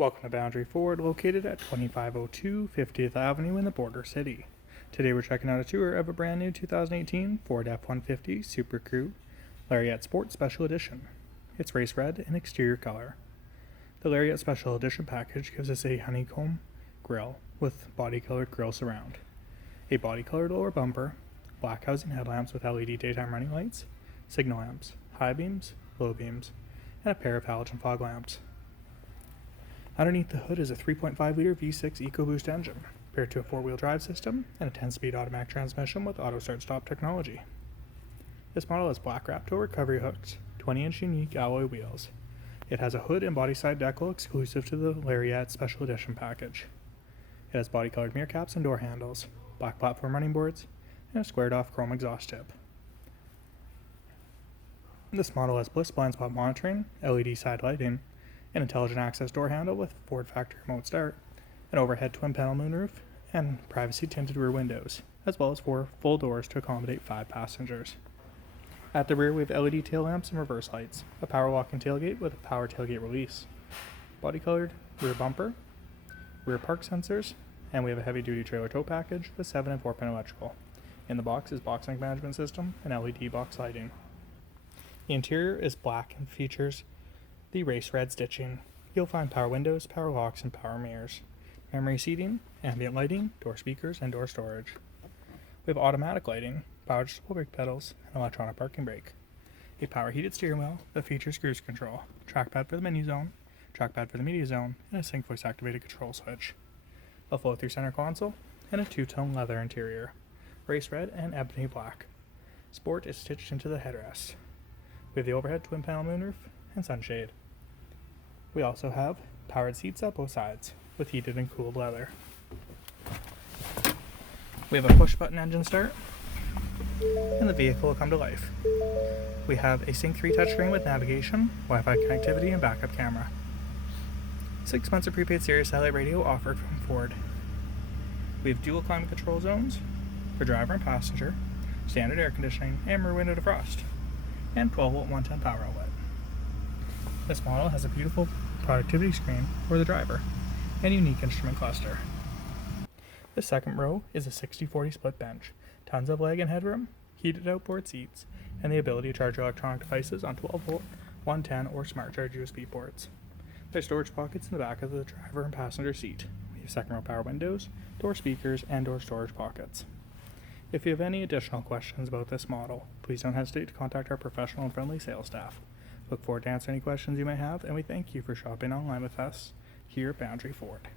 Welcome to Boundary Ford, located at 2502 50th Avenue in the Border City. Today we're checking out a tour of a brand new 2018 Ford F-150 SuperCrew Lariat Sport Special Edition. It's race red in exterior color. The Lariat Special Edition package gives us a honeycomb grille with body-colored grille surround, a body-colored lower bumper, black housing headlamps with LED daytime running lights, signal lamps, high beams, low beams, and a pair of halogen fog lamps. Underneath the hood is a 3.5-liter V6 EcoBoost engine, paired to a 4-wheel drive system and a 10-speed automatic transmission with auto start-stop technology. This model has black wrap-toe recovery hooks, 20-inch unique alloy wheels. It has a hood and body side decal exclusive to the Lariat Special Edition package. It has body-colored mirror caps and door handles, black platform running boards, and a squared-off chrome exhaust tip. This model has bliss blind spot monitoring, LED side lighting, an intelligent access door handle with Ford factory remote start, an overhead twin panel moonroof, and privacy tinted rear windows, as well as 4 full doors to accommodate 5 passengers. At the rear we have LED tail lamps and reverse lights, a power locking tailgate with a power tailgate release, body colored rear bumper, rear park sensors, and we have a heavy duty trailer tow package with 7 and 4-pin electrical. In the box is box link management system and LED box lighting. The interior is black and features the race red stitching. You'll find power windows, power locks, and power mirrors, memory seating, ambient lighting, door speakers, and door storage. We have automatic lighting, power adjustable brake pedals, and electronic parking brake. A power heated steering wheel that features cruise control, trackpad for the menu zone, trackpad for the media zone, and a sync voice activated control switch. A flow-through center console, and a 2-tone leather interior, race red and ebony black. Sport is stitched into the headrest. We have the overhead twin panel moonroof and sunshade. We also have powered seats at both sides with heated and cooled leather. We have a push button engine start, and the vehicle will come to life. We have a Sync 3 touchscreen with navigation, Wi-Fi connectivity, and backup camera. 6 months of prepaid Sirius satellite radio offered from Ford. We have dual climate control zones for driver and passenger, standard air conditioning, and rear window defrost, and 12-volt 110 power outlet. This model has a beautiful productivity screen for the driver and unique instrument cluster. The second row is a 60-40 split bench, tons of leg and headroom, heated outboard seats, and the ability to charge your electronic devices on 12-volt, 110, or smart charge USB ports. There's storage pockets in the back of the driver and passenger seat. We have second row power windows, door speakers, and door storage pockets. If you have any additional questions about this model, please don't hesitate to contact our professional and friendly sales staff. Look forward to answering any questions you may have, and we thank you for shopping online with us here at Boundary Ford.